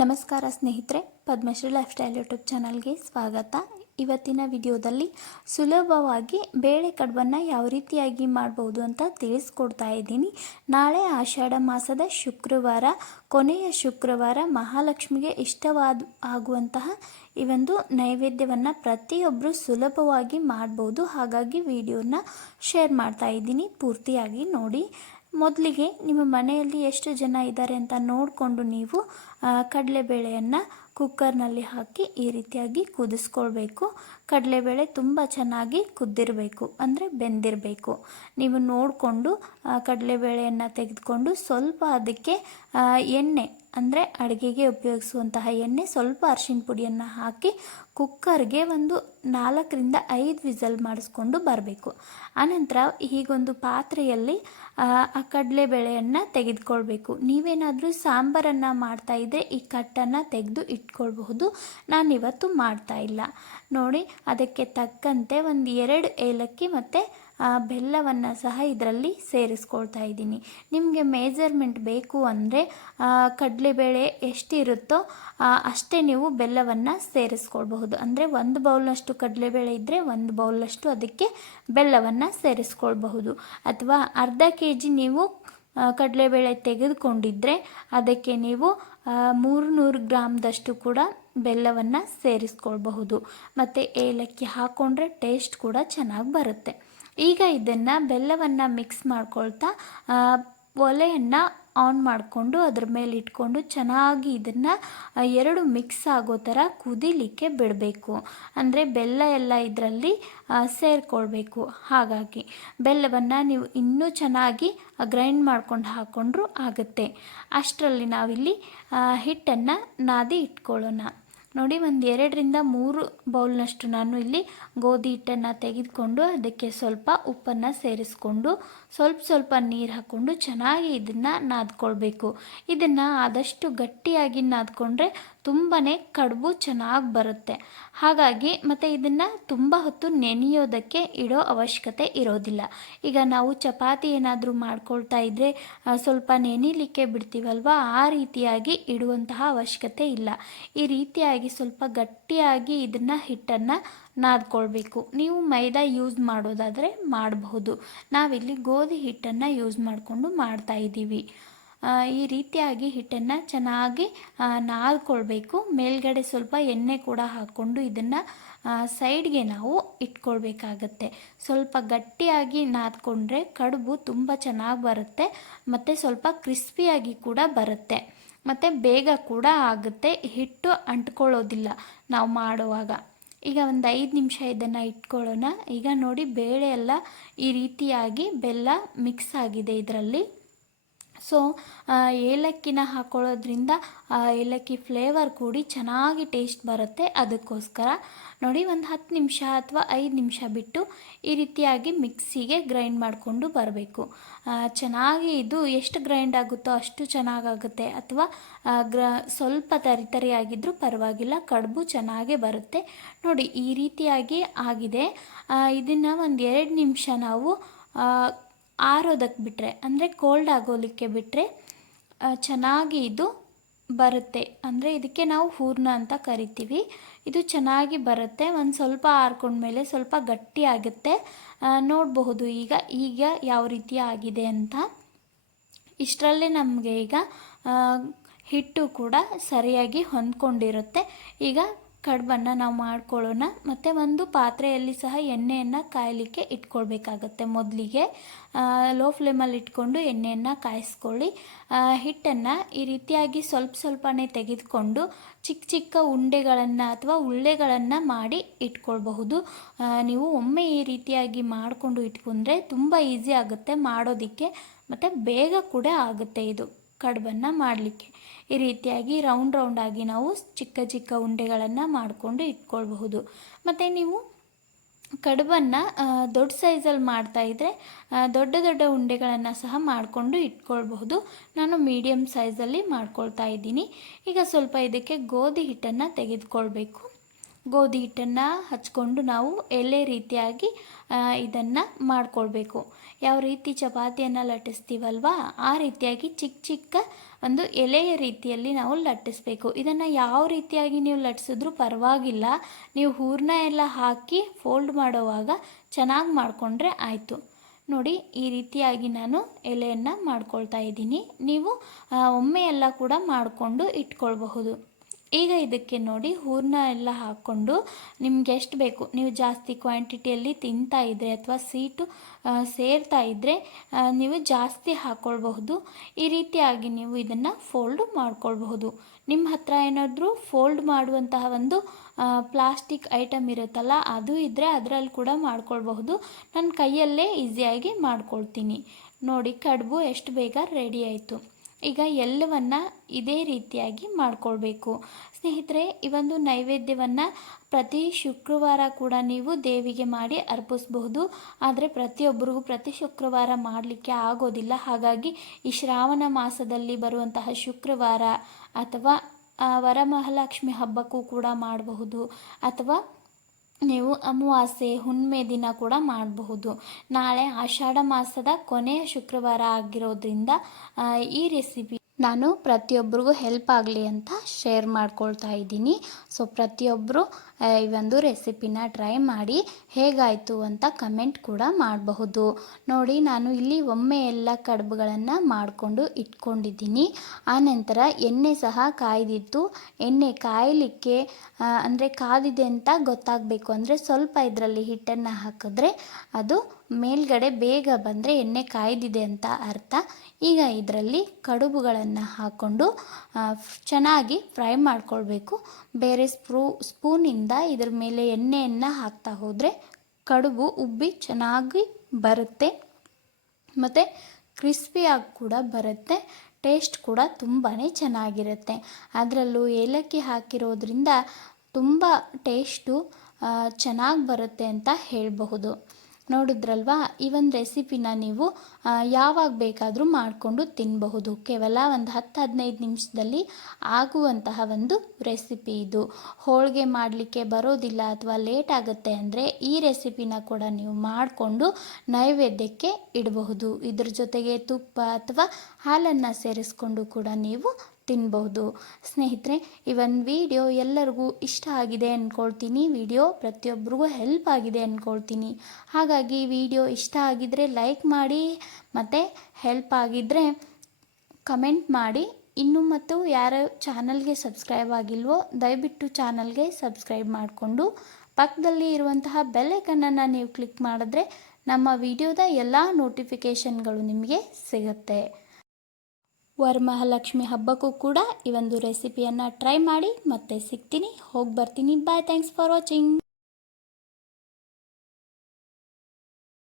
ನಮಸ್ಕಾರ ಸ್ನೇಹಿತರೆ, Padmashri life style YouTube ಚಾನಲ್ಗೆ ಸ್ವಾಗತ. ಇವತ್ತಿನ ವಿಡಿಯೋದಲ್ಲಿ ಸುಲಭವಾಗಿ ಬೇಳೆ ಕಡುಬನ್ನು ಯಾವ ರೀತಿಯಾಗಿ ಮಾಡ್ಬೋದು ಅಂತ ತಿಳಿಸ್ಕೊಡ್ತಾ ಇದ್ದೀನಿ. ನಾಳೆ ಆಷಾಢ ಮಾಸದ ಶುಕ್ರವಾರ, ಕೊನೆಯ ಶುಕ್ರವಾರ ಮಹಾಲಕ್ಷ್ಮಿಗೆ ಇಷ್ಟವಾದ ಆಗುವಂತಹ ಈ ಒಂದು ನೈವೇದ್ಯವನ್ನು ಪ್ರತಿಯೊಬ್ಬರು ಸುಲಭವಾಗಿ ಮಾಡ್ಬೋದು. ಹಾಗಾಗಿ ವಿಡಿಯೋನ ಶೇರ್ ಮಾಡ್ತಾ ಇದ್ದೀನಿ. ಪೂರ್ತಿಯಾಗಿ ನೋಡಿ. ಮೊದಲಿಗೆ ನಿಮ್ಮ ಮನೆಯಲ್ಲಿ ಎಷ್ಟು ಜನ ಇದ್ದಾರೆ ಅಂತ ನೋಡಿಕೊಂಡು ನೀವು ಕಡಲೆಬೇಳೆಯನ್ನು ಕುಕ್ಕರ್ನಲ್ಲಿ ಹಾಕಿ ಈ ರೀತಿಯಾಗಿ ಕುದಿಸ್ಕೊಳ್ಬೇಕು. ಕಡಲೆಬೇಳೆ ತುಂಬ ಚೆನ್ನಾಗಿ ಕುದ್ದಿರಬೇಕು, ಅಂದರೆ ಬೆಂದಿರಬೇಕು. ನೀವು ನೋಡಿಕೊಂಡು ಕಡಲೆಬೇಳೆಯನ್ನು ತೆಗೆದುಕೊಂಡು ಸ್ವಲ್ಪ ಅದಕ್ಕೆ ಎಣ್ಣೆ ಅಂದರೆ ಅಡುಗೆಗೆ ಉಪಯೋಗಿಸುವಂತಹ ಎಣ್ಣೆ, ಸ್ವಲ್ಪ ಅರಿಶಿನ ಪುಡಿಯನ್ನು ಹಾಕಿ ಕುಕ್ಕರ್ಗೆ ಒಂದು ನಾಲ್ಕರಿಂದ ಐದು ವಿಸಲ್ ಮಾಡಿಸ್ಕೊಂಡು ಬರಬೇಕು. ಆನಂತರ ಹೀಗೊಂದು ಪಾತ್ರೆಯಲ್ಲಿ, ಆ ಕಡಲೆಬೇಳೆಯನ್ನು ತೆಗೆದುಕೊಳ್ಬೇಕು. ನೀವೇನಾದರೂ ಸಾಂಬಾರನ್ನು ಮಾಡ್ತಾ ಇದ್ದರೆ ಈ ಕಟ್ಟನ್ನು ತೆಗೆದು ಇಟ್ಕೊಳ್ಬಹುದು. ನಾನಿವತ್ತು ಮಾಡ್ತಾ ಇಲ್ಲ. ನೋಡಿ, ಅದಕ್ಕೆ ತಕ್ಕಂತೆ ಒಂದು ಎರಡು ಏಲಕ್ಕಿ ಮತ್ತು ಬೆಲ್ಲವನ್ನು ಸಹ ಇದರಲ್ಲಿ ಸೇರಿಸ್ಕೊಳ್ತಾ ಇದ್ದೀನಿ. ನಿಮಗೆ ಮೇಜರ್ಮೆಂಟ್ ಬೇಕು ಅಂದರೆ ಕಡಲೆಬೇಳೆ ಎಷ್ಟಿರುತ್ತೋ ಅಷ್ಟೇ ನೀವು ಬೆಲ್ಲವನ್ನು ಸೇರಿಸ್ಕೊಳ್ಬಹುದು. ಅಂದರೆ ಒಂದು ಬೌಲ್ನಷ್ಟು ಕಡಲೆಬೇಳೆ ಇದ್ದರೆ ಒಂದು ಬೌಲ್ನಷ್ಟು ಅದಕ್ಕೆ ಬೆಲ್ಲವನ್ನು ಸೇರಿಸ್ಕೊಳ್ಬಹುದು. ಅಥವಾ ಅರ್ಧ ಕೆ ಜಿ ನೀವು ಕಡಲೆಬೇಳೆ ತೆಗೆದುಕೊಂಡಿದ್ದರೆ ಅದಕ್ಕೆ ನೀವು ಮೂರು ನೂರು ಗ್ರಾಮ್ದಷ್ಟು ಕೂಡ ಬೆಲ್ಲವನ್ನು ಸೇರಿಸ್ಕೊಳ್ಬಹುದು. ಮತ್ತು ಏಲಕ್ಕಿ ಹಾಕ್ಕೊಂಡ್ರೆ ಟೇಸ್ಟ್ ಕೂಡ ಚೆನ್ನಾಗಿ ಬರುತ್ತೆ. ಈಗ ಇದನ್ನು ಬೆಲ್ಲವನ್ನು ಮಿಕ್ಸ್ ಮಾಡ್ಕೊಳ್ತಾ ಒಲೆಯನ್ನು ಆನ್ ಮಾಡಿಕೊಂಡು ಅದ್ರ ಮೇಲೆ ಇಟ್ಕೊಂಡು ಚೆನ್ನಾಗಿ ಇದನ್ನು ಎರಡು ಮಿಕ್ಸ್ ಆಗೋ ಥರ ಕುದಿಲಿಕ್ಕೆ ಬಿಡಬೇಕು. ಅಂದರೆ ಬೆಲ್ಲ ಎಲ್ಲ ಇದರಲ್ಲಿ ಸೇರಿಕೊಳ್ಬೇಕು. ಹಾಗಾಗಿ ಬೆಲ್ಲವನ್ನು ನೀವು ಇನ್ನೂ ಚೆನ್ನಾಗಿ ಗ್ರೈಂಡ್ ಮಾಡ್ಕೊಂಡು ಹಾಕ್ಕೊಂಡ್ರೂ ಆಗುತ್ತೆ. ಅಷ್ಟರಲ್ಲಿ ನಾವಿಲ್ಲಿ ಹಿಟ್ಟನ್ನು ನಾದಿ ಇಟ್ಕೊಳ್ಳೋಣ. ನೋಡಿ ಒಂದು ಎರಡರಿಂದ ಮೂರು ಬೌಲ್ನಷ್ಟು ನಾನು ಇಲ್ಲಿ ಗೋಧಿ ಹಿಟ್ಟನ್ನು ತೆಗೆದುಕೊಂಡು ಅದಕ್ಕೆ ಸ್ವಲ್ಪ ಉಪ್ಪನ್ನು ಸೇರಿಸ್ಕೊಂಡು ಸ್ವಲ್ಪ ಸ್ವಲ್ಪ ನೀರು ಹಾಕ್ಕೊಂಡು ಚೆನ್ನಾಗಿ ಇದನ್ನು ನಾದ್ಕೊಳ್ಬೇಕು. ಇದನ್ನು ಆದಷ್ಟು ಗಟ್ಟಿಯಾಗಿ ನಾದ್ಕೊಂಡ್ರೆ ತುಂಬಾ ಕಡುಬು ಚೆನ್ನಾಗಿ ಬರುತ್ತೆ. ಹಾಗಾಗಿ ಮತ್ತು ಇದನ್ನು ತುಂಬ ಹೊತ್ತು ನೆನೆಯೋದಕ್ಕೆ ಇಡೋ ಅವಶ್ಯಕತೆ ಇರೋದಿಲ್ಲ. ಈಗ ನಾವು ಚಪಾತಿ ಏನಾದರೂ ಮಾಡ್ಕೊಳ್ತಾ ಇದ್ದರೆ ಸ್ವಲ್ಪ ನೆನಿಲಿಕ್ಕೆ ಬಿಡ್ತೀವಲ್ವ? ಆ ರೀತಿಯಾಗಿ ಇಡುವಂತಹ ಅವಶ್ಯಕತೆ ಇಲ್ಲ. ಈ ರೀತಿಯಾಗಿ ಸ್ವಲ್ಪ ಗಟ್ಟಿಯಾಗಿ ಇದನ್ನು ಹಿಟ್ಟನ್ನು ನಾದ್ಕೊಳ್ಬೇಕು. ನೀವು ಮೈದಾ ಯೂಸ್ ಮಾಡೋದಾದರೆ ಮಾಡಬಹುದು. ನಾವಿಲ್ಲಿ ಗೋಧಿ ಹಿಟ್ಟನ್ನು ಯೂಸ್ ಮಾಡಿಕೊಂಡು ಮಾಡ್ತಾ ಇದ್ದೀವಿ. ಈ ರೀತಿಯಾಗಿ ಹಿಟ್ಟನ್ನು ಚೆನ್ನಾಗಿ ನಾದ್ಕೊಳ್ಬೇಕು. ಮೇಲ್ಗಡೆ ಸ್ವಲ್ಪ ಎಣ್ಣೆ ಕೂಡ ಹಾಕ್ಕೊಂಡು ಇದನ್ನು ಸೈಡ್ಗೆ ನಾವು ಇಟ್ಕೊಳ್ಬೇಕಾಗತ್ತೆ. ಸ್ವಲ್ಪ ಗಟ್ಟಿಯಾಗಿ ನಾದ್ಕೊಂಡ್ರೆ ಕಡುಬು ತುಂಬ ಚೆನ್ನಾಗಿ ಬರುತ್ತೆ. ಮತ್ತು ಸ್ವಲ್ಪ ಕ್ರಿಸ್ಪಿಯಾಗಿ ಕೂಡ ಬರುತ್ತೆ. ಮತ್ತು ಬೇಗ ಕೂಡ ಆಗುತ್ತೆ. ಹಿಟ್ಟು ಅಂಟ್ಕೊಳ್ಳೋದಿಲ್ಲ ನಾವು ಮಾಡುವಾಗ. ಈಗ ಒಂದು ಐದು ನಿಮಿಷ ಇದನ್ನು ಇಟ್ಕೊಳ್ಳೋಣ. ಈಗ ನೋಡಿ ಬೇಳೆ ಎಲ್ಲ ಈ ರೀತಿಯಾಗಿ ಬೆಲ್ಲ ಮಿಕ್ಸ್ ಆಗಿದೆ ಇದರಲ್ಲಿ. ಸೊ ಏಲಕ್ಕಿನ ಹಾಕೊಳ್ಳೋದ್ರಿಂದ ಏಲಕ್ಕಿ ಫ್ಲೇವರ್ ಕೂಡಿ ಚೆನ್ನಾಗಿ ಟೇಸ್ಟ್ ಬರುತ್ತೆ. ಅದಕ್ಕೋಸ್ಕರ ನೋಡಿ ಒಂದು ಹತ್ತು ನಿಮಿಷ ಅಥವಾ ಐದು ನಿಮಿಷ ಬಿಟ್ಟು ಈ ರೀತಿಯಾಗಿ ಮಿಕ್ಸಿಗೆ ಗ್ರೈಂಡ್ ಮಾಡಿಕೊಂಡು ಬರಬೇಕು. ಚೆನ್ನಾಗಿ ಇದು ಎಷ್ಟು ಗ್ರೈಂಡ್ ಆಗುತ್ತೋ ಅಷ್ಟು ಚೆನ್ನಾಗಾಗುತ್ತೆ. ಅಥವಾ ಗ್ರ, ಸ್ವಲ್ಪ ತರಿ ತರಿಯಾಗಿದ್ದರೂ ಪರವಾಗಿಲ್ಲ, ಕಡುಬು ಚೆನ್ನಾಗೇ ಬರುತ್ತೆ. ನೋಡಿ ಈ ರೀತಿಯಾಗಿ ಆಗಿದೆ. ಇದನ್ನು ಒಂದು ಎರಡು ನಿಮಿಷ ನಾವು ಆರೋದಕ್ಕೆ ಬಿಟ್ಟರೆ ಅಂದರೆ ಕೋಲ್ಡ್ ಆಗೋಲಿಕ್ಕೆ ಬಿಟ್ಟರೆ ಚೆನ್ನಾಗಿ ಇದು ಬರುತ್ತೆ. ಅಂದರೆ ಇದಕ್ಕೆ ನಾವು ಹೂರ್ಣ ಅಂತ ಕರಿತೀವಿ. ಇದು ಚೆನ್ನಾಗಿ ಬರುತ್ತೆ. ಒಂದು ಸ್ವಲ್ಪ ಆರ್ಕೊಂಡ್ಮೇಲೆ ಸ್ವಲ್ಪ ಗಟ್ಟಿ ಆಗುತ್ತೆ. ನೋಡಬಹುದು ಈಗ ಈಗ ಯಾವ ರೀತಿ ಆಗಿದೆ ಅಂತ. ಇಷ್ಟರಲ್ಲೇ ನಮಗೆ ಈಗ ಹಿಟ್ಟು ಕೂಡ ಸರಿಯಾಗಿ ಹೊಂದ್ಕೊಂಡಿರುತ್ತೆ. ಈಗ ಕಡುಬನ್ನು ನಾವು ಮಾಡ್ಕೊಳ್ಳೋಣ. ಮತ್ತು ಒಂದು ಪಾತ್ರೆಯಲ್ಲಿ ಸಹ ಎಣ್ಣೆಯನ್ನು ಕಾಯಲಿಕ್ಕೆ ಇಟ್ಕೊಳ್ಬೇಕಾಗತ್ತೆ ಮೊದಲಿಗೆ. ಲೋ ಫ್ಲೇಮಲ್ಲಿ ಇಟ್ಕೊಂಡು ಎಣ್ಣೆಯನ್ನು ಕಾಯಿಸ್ಕೊಳ್ಳಿ. ಹಿಟ್ಟನ್ನು ಈ ರೀತಿಯಾಗಿ ಸ್ವಲ್ಪ ಸ್ವಲ್ಪನೇ ತೆಗೆದುಕೊಂಡು ಚಿಕ್ಕ ಚಿಕ್ಕ ಉಂಡೆಗಳನ್ನು ಅಥವಾ ಉಳ್ಳೆಗಳನ್ನು ಮಾಡಿ ಇಟ್ಕೊಳ್ಬಹುದು. ನೀವು ಒಮ್ಮೆ ಈ ರೀತಿಯಾಗಿ ಮಾಡಿಕೊಂಡು ಇಟ್ಕೊಂಡ್ರೆ ತುಂಬ ಈಸಿ ಆಗುತ್ತೆ ಮಾಡೋದಕ್ಕೆ. ಮತ್ತು ಬೇಗ ಕೂಡ ಆಗುತ್ತೆ ಇದು ಕಡುಬನ್ನು ಮಾಡಲಿಕ್ಕೆ. ಈ ರೀತಿಯಾಗಿ ರೌಂಡ್ ರೌಂಡಾಗಿ ನಾವು ಚಿಕ್ಕ ಚಿಕ್ಕ ಉಂಡೆಗಳನ್ನು ಮಾಡಿಕೊಂಡು ಇಟ್ಕೊಳ್ಬಹುದು. ಮತ್ತು ನೀವು ಕಡುಬನ್ನು ದೊಡ್ಡ ಸೈಜಲ್ಲಿ ಮಾಡ್ತಾಯಿದ್ರೆ ದೊಡ್ಡ ದೊಡ್ಡ ಉಂಡೆಗಳನ್ನು ಸಹ ಮಾಡಿಕೊಂಡು ಇಟ್ಕೊಳ್ಬಹುದು. ನಾನು ಮೀಡಿಯಮ್ ಸೈಜಲ್ಲಿ ಮಾಡ್ಕೊಳ್ತಾ ಇದ್ದೀನಿ. ಈಗ ಸ್ವಲ್ಪ ಇದಕ್ಕೆ ಗೋಧಿ ಹಿಟ್ಟನ್ನು ತೆಗೆದುಕೊಳ್ಬೇಕು. ಗೋಧಿ ಹಿಟ್ಟನ್ನು ಹಚ್ಕೊಂಡು ನಾವು ಎಲೆ ರೀತಿಯಾಗಿ ಇದನ್ನು ಮಾಡ್ಕೊಳ್ಬೇಕು. ಯಾವ ರೀತಿ ಚಪಾತಿಯನ್ನು ಲಟ್ಟಿಸ್ತೀವಲ್ವಾ, ಆ ರೀತಿಯಾಗಿ ಚಿಕ್ಕ ಚಿಕ್ಕ ಒಂದು ಎಲೆಯ ರೀತಿಯಲ್ಲಿ ನಾವು ಲಟ್ಟಿಸ್ಬೇಕು. ಇದನ್ನು ಯಾವ ರೀತಿಯಾಗಿ ನೀವು ಲಟ್ಟಿಸಿದ್ರೂ ಪರವಾಗಿಲ್ಲ. ನೀವು ಹೂರಣ ಎಲ್ಲ ಹಾಕಿ ಫೋಲ್ಡ್ ಮಾಡುವಾಗ ಚೆನ್ನಾಗಿ ಮಾಡಿಕೊಂಡ್ರೆ ಆಯಿತು. ನೋಡಿ, ಈ ರೀತಿಯಾಗಿ ನಾನು ಎಲೆಯನ್ನು ಮಾಡ್ಕೊಳ್ತಾ ಇದ್ದೀನಿ. ನೀವು ಒಮ್ಮೆ ಎಲ್ಲ ಕೂಡ ಮಾಡಿಕೊಂಡು ಇಟ್ಕೊಳ್ಬಹುದು. ಈಗ ಇದಕ್ಕೆ ನೋಡಿ ಹೂರಣ ಎಲ್ಲ ಹಾಕ್ಕೊಂಡು ನಿಮ್ಗೆ ಎಷ್ಟು ಬೇಕು? ನೀವು ಜಾಸ್ತಿ ಕ್ವಾಂಟಿಟಿಯಲ್ಲಿ ತಿಂತಾ ಇದ್ದರೆ ಅಥವಾ ಸೀಟು ಸೇರ್ತಾ ಇದ್ದರೆ ನೀವು ಜಾಸ್ತಿ ಹಾಕ್ಕೊಳ್ಬಹುದು ಈ ರೀತಿಯಾಗಿ ನೀವು ಇದನ್ನು ಫೋಲ್ಡ್ ಮಾಡ್ಕೊಳ್ಬಹುದು. ನಿಮ್ಮ ಹತ್ರ ಏನಾದರೂ ಫೋಲ್ಡ್ ಮಾಡುವಂತಹ ಒಂದು ಪ್ಲಾಸ್ಟಿಕ್ ಐಟಮ್ ಇರುತ್ತಲ್ಲ, ಅದು ಇದ್ದರೆ ಅದರಲ್ಲಿ ಕೂಡ ಮಾಡ್ಕೊಳ್ಬಹುದು. ನನ್ನ ಕೈಯಲ್ಲೇ ಈಸಿಯಾಗಿ ಮಾಡ್ಕೊಳ್ತೀನಿ. ನೋಡಿ ಕಡುಬು ಎಷ್ಟು ಬೇಗ ರೆಡಿ ಆಯಿತು. ಈಗ ಎಲ್ಲವನ್ನು ಇದೇ ರೀತಿಯಾಗಿ ಮಾಡಿಕೊಳ್ಬೇಕು. ಸ್ನೇಹಿತರೆ, ಈ ಒಂದು ನೈವೇದ್ಯವನ್ನು ಪ್ರತಿ ಶುಕ್ರವಾರ ಕೂಡ ನೀವು ದೇವಿಗೆ ಮಾಡಿ ಅರ್ಪಿಸಬಹುದು. ಆದರೆ ಪ್ರತಿಯೊಬ್ಬರಿಗೂ ಪ್ರತಿ ಶುಕ್ರವಾರ ಮಾಡಲಿಕ್ಕೆ ಆಗೋದಿಲ್ಲ. ಹಾಗಾಗಿ ಈ ಶ್ರಾವಣ ಮಾಸದಲ್ಲಿ ಬರುವಂತಹ ಶುಕ್ರವಾರ ಅಥವಾ ವರಮಹಾಲಕ್ಷ್ಮಿ ಹಬ್ಬಕ್ಕೂ ಕೂಡ ಮಾಡಬಹುದು. ಅಥವಾ ನೀವು ಅಮಾವಾಸ್ಯೆ ಹುಣ್ಣಿಮೆ ದಿನ ಕೂಡ ಮಾಡಬಹುದು. ನಾಳೆ ಆಷಾಢ ಮಾಸದ ಕೊನೆಯ ಶುಕ್ರವಾರ ಆಗಿರೋದ್ರಿಂದ ಈ ರೆಸಿಪಿ ನಾನು ಪ್ರತಿಯೊಬ್ಬರಿಗೂ ಹೆಲ್ಪ್ ಆಗಲಿ ಅಂತ ಶೇರ್ ಮಾಡ್ಕೊಳ್ತಾ ಇದ್ದೀನಿ. ಸೊ ಪ್ರತಿಯೊಬ್ಬರು ಈ ಒಂದು ರೆಸಿಪಿನ ಟ್ರೈ ಮಾಡಿ ಹೇಗಾಯಿತು ಅಂತ ಕಮೆಂಟ್ ಕೂಡ ಮಾಡಬಹುದು. ನೋಡಿ, ನಾನು ಇಲ್ಲಿ ಒಮ್ಮೆ ಎಲ್ಲ ಕಡುಬುಗಳನ್ನು ಮಾಡಿಕೊಂಡು ಇಟ್ಕೊಂಡಿದ್ದೀನಿ. ಆನಂತರ ಎಣ್ಣೆ ಸಹ ಕಾಯ್ದಿತ್ತು. ಎಣ್ಣೆ ಕಾಯಲಿಕ್ಕೆ ಅಂದರೆ ಕಾದಿದೆ ಅಂತ ಗೊತ್ತಾಗಬೇಕು. ಅಂದರೆ ಸ್ವಲ್ಪ ಇದರಲ್ಲಿ ಹಿಟ್ಟನ್ನು ಹಾಕಿದ್ರೆ ಅದು ಮೇಲ್ಗಡೆ ಬೇಗ ಬಂದರೆ ಎಣ್ಣೆ ಕಾಯ್ದಿದೆ ಅಂತ ಅರ್ಥ. ಈಗ ಇದರಲ್ಲಿ ಕಡುಬುಗಳನ್ನು ಹಾಕ್ಕೊಂಡು ಚೆನ್ನಾಗಿ ಫ್ರೈ ಮಾಡ್ಕೊಳ್ಬೇಕು. ಬೇರೆ ಸ್ಪ್ರೂ, ಸ್ಪೂನಿಂದ ಇದ್ರ ಮೇಲೆ ಎಣ್ಣೆಯನ್ನು ಹಾಕ್ತಾ ಹೋದರೆ ಕಡುಬು, ಉಬ್ಬಿ ಚೆನ್ನಾಗಿ ಬರುತ್ತೆ. ಮತ್ತು ಕ್ರಿಸ್ಪಿಯಾಗಿ ಕೂಡ ಬರುತ್ತೆ. ಟೇಸ್ಟ್ ಕೂಡ ತುಂಬಾ ಚೆನ್ನಾಗಿರುತ್ತೆ. ಅದರಲ್ಲೂ ಏಲಕ್ಕಿ ಹಾಕಿರೋದ್ರಿಂದ ತುಂಬ ಟೇಸ್ಟು ಚೆನ್ನಾಗಿ ಬರುತ್ತೆ ಅಂತ ಹೇಳಬಹುದು. ನೋಡಿದ್ರಲ್ವಾ? ಈ ಒಂದು ರೆಸಿಪಿನ ನೀವು ಯಾವಾಗ ಬೇಕಾದರೂ ಮಾಡಿಕೊಂಡು ತಿನ್ನಬಹುದು ಕೇವಲ ಒಂದು ಹತ್ತು, ಹದಿನೈದು ನಿಮಿಷದಲ್ಲಿ ಆಗುವಂತಹ ಒಂದು ರೆಸಿಪಿ ಇದು. ಹೋಳಿಗೆ ಮಾಡಲಿಕ್ಕೆ ಬರೋದಿಲ್ಲ ಅಥವಾ ಲೇಟ್ ಆಗುತ್ತೆ ಅಂದರೆ ಈ ರೆಸಿಪಿನ ಕೂಡ ನೀವು ಮಾಡಿಕೊಂಡು ನೈವೇದ್ಯಕ್ಕೆ ಇಡಬಹುದು. ಇದ್ರ ಜೊತೆಗೆ ತುಪ್ಪ ಅಥವಾ ಹಾಲನ್ನು ಸೇರಿಸ್ಕೊಂಡು ಕೂಡ ನೀವು ತಿನ್ಬಹುದು. ಸ್ನೇಹಿತರೆ, ಈ ಒಂದು ವಿಡಿಯೋ ಎಲ್ಲರಿಗೂ ಇಷ್ಟ ಆಗಿದೆ ಅಂದ್ಕೊಳ್ತೀನಿ ವಿಡಿಯೋ ಪ್ರತಿಯೊಬ್ಬರಿಗೂ ಹೆಲ್ಪ್ ಆಗಿದೆ ಅಂದ್ಕೊಳ್ತೀನಿ ಹಾಗಾಗಿ ವಿಡಿಯೋ ಇಷ್ಟ ಆಗಿದ್ದರೆ ಲೈಕ್ ಮಾಡಿ, ಮತ್ತು ಹೆಲ್ಪ್ ಆಗಿದ್ದರೆ ಕಮೆಂಟ್ ಮಾಡಿ. ಇನ್ನು ಮತ್ತು ಯಾರ ಚಾನಲ್ಗೆ ಸಬ್ಸ್ಕ್ರೈಬ್ ಆಗಿಲ್ವೋ, ದಯವಿಟ್ಟು ಚಾನಲ್ಗೆ ಸಬ್ಸ್ಕ್ರೈಬ್ ಮಾಡಿಕೊಂಡು, ಪಕ್ಕದಲ್ಲಿ ಇರುವಂತಹ ಬೆಲ್ಲೈಕನ್ನನ್ನು ನೀವು ಕ್ಲಿಕ್ ಮಾಡಿದ್ರೆ ನಮ್ಮ ವಿಡಿಯೋದ ಎಲ್ಲ ನೋಟಿಫಿಕೇಷನ್ಗಳು ನಿಮಗೆ ಸಿಗುತ್ತೆ. ವರಮಹಾಲಕ್ಷ್ಮಿ ಹಬ್ಬಕ್ಕೂ ಕೂಡ ಈ ಒಂದು ರೆಸಿಪಿಯನ್ನು ಟ್ರೈ ಮಾಡಿ ಮತ್ತೆ ಸಿಗ್ತೀನಿ. ಹೋಗಿ ಬರ್ತೀನಿ. Bye thanks for watching